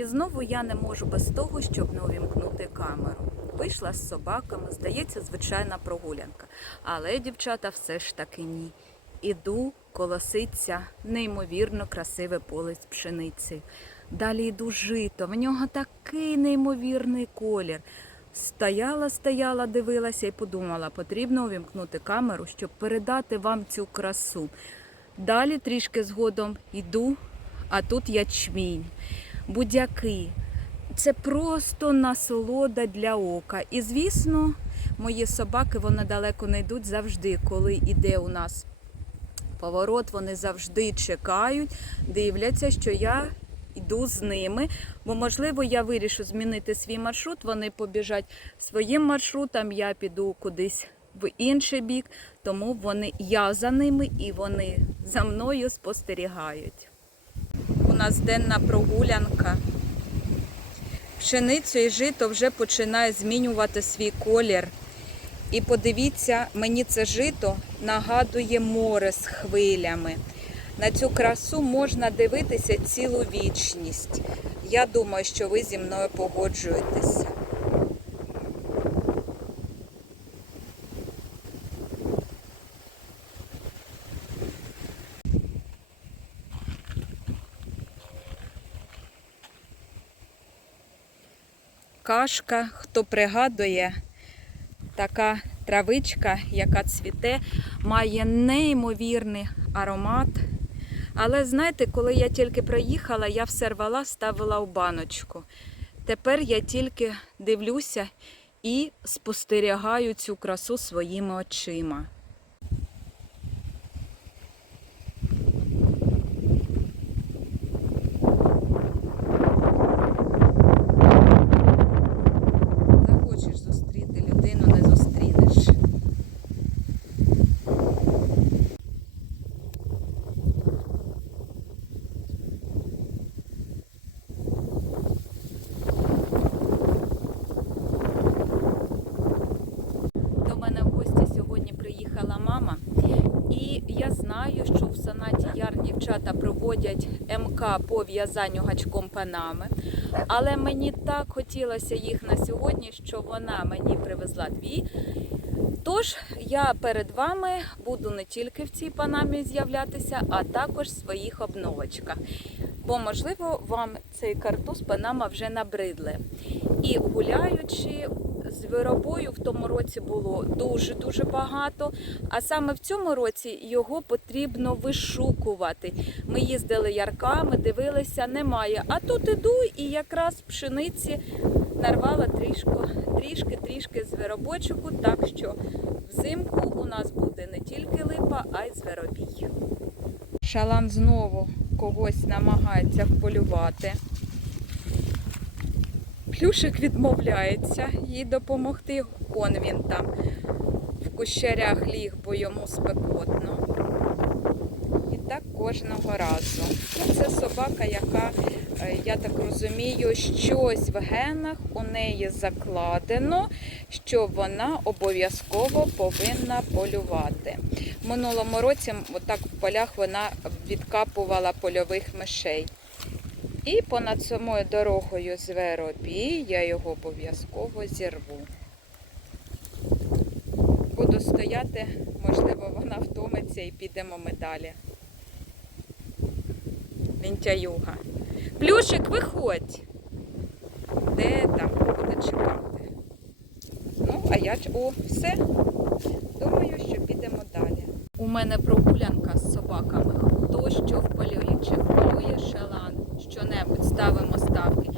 І знову я не можу без того, щоб не увімкнути камеру. Вийшла з собаками, здається, звичайна прогулянка. Але дівчата все ж таки ні. Іду, колоситься неймовірно красиве поле з пшениці. Далі йду жито, в нього такий неймовірний колір. Стояла, стояла, дивилася і подумала, потрібно увімкнути камеру, щоб передати вам цю красу. Далі трішки згодом йду, а тут ячмінь, будяки. Це просто насолода для ока. І звісно, мої собаки вони далеко не йдуть завжди, коли іде у нас поворот, вони завжди чекають, дивляться, що я йду з ними. Бо, можливо, я вирішу змінити свій маршрут, вони побіжать своїм маршрутом, я піду кудись в інший бік, тому вони я за ними і вони за мною спостерігають. Нас денна прогулянка. Пшеницю і жито вже починає змінювати свій колір. І подивіться, мені це жито нагадує море з хвилями. На цю красу можна дивитися цілу вічність. Я думаю, що ви зі мною погоджуєтеся. Кашка, хто пригадує, така травичка, яка цвіте, має неймовірний аромат. Але знаєте, коли я тільки приїхала, я все рвала, ставила в баночку. Тепер я тільки дивлюся і спостерігаю цю красу своїми очима. Захочеш зустріти людину, не зустрінеш. До мене в гості сьогодні приїхала мама, і я знаю, що в санаті Яр дівчата проводять МК по в'язанню гачком панами. Але мені так хотілося їх на сьогодні, що вона мені привезла дві. Тож я перед вами буду не тільки в цій панамі з'являтися, а також в своїх обновочках. Бо, можливо, вам цей картуз панама вже набридли. І гуляючи з в тому році було дуже-дуже багато. А саме в цьому році його потрібно вишукувати. Ми їздили ярками, дивилися, немає. А тут іду і якраз пшениці нарвала трішки, трішки, трішки з виробочку, так що взимку у нас буде не тільки липа, а й зверобій. Шалан знову когось намагається вполювати. Плюшик відмовляється їй допомогти. Он він там в кущарях ліг, бо йому спекотно. І так кожного разу. Ну, Це собака, яка, е, я так розумію, щось в генах у неї закладено, що вона обов'язково повинна полювати. В минулому році, отак в полях, вона відкапувала польових мишей. І понад самою дорогою з Веробій я його обов'язково зірву. Буду стояти, можливо, вона втомиться і підемо ми далі. Вінтяюга. Плюшик, виходь. Де там буде чекати? Ну, а я о, все. Думаю, що підемо далі. У мене прогулянка з собаками. Хто що вполює? Чи вполює шалан? Що-небудь ставимо ставки.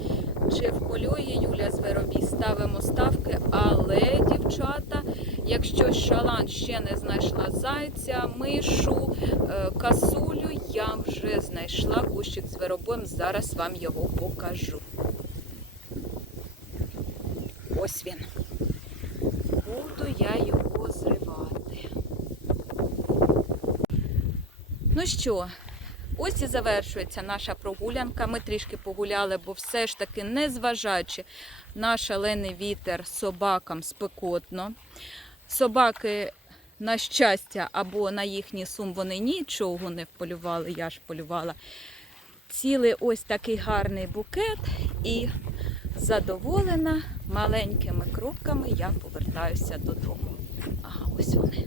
Чи вполює Юля Зверобій? Ставимо ставки. Але, дівчата, якщо шалан ще не знайшла зайця, мишу, е, касулю, я вже знайшла кущик з виробом. Зараз вам його покажу. Ось він. Буду я його зривати. Ну що, ось і завершується наша прогулянка. Ми трішки погуляли, бо все ж таки, незважаючи на шалений вітер, собакам спекотно. Собаки, на щастя, або на їхній сум вони нічого не вполювали, я ж полювала. цілий ось такий гарний букет і задоволена маленькими кроками я повертаюся додому. Ага, ось вони.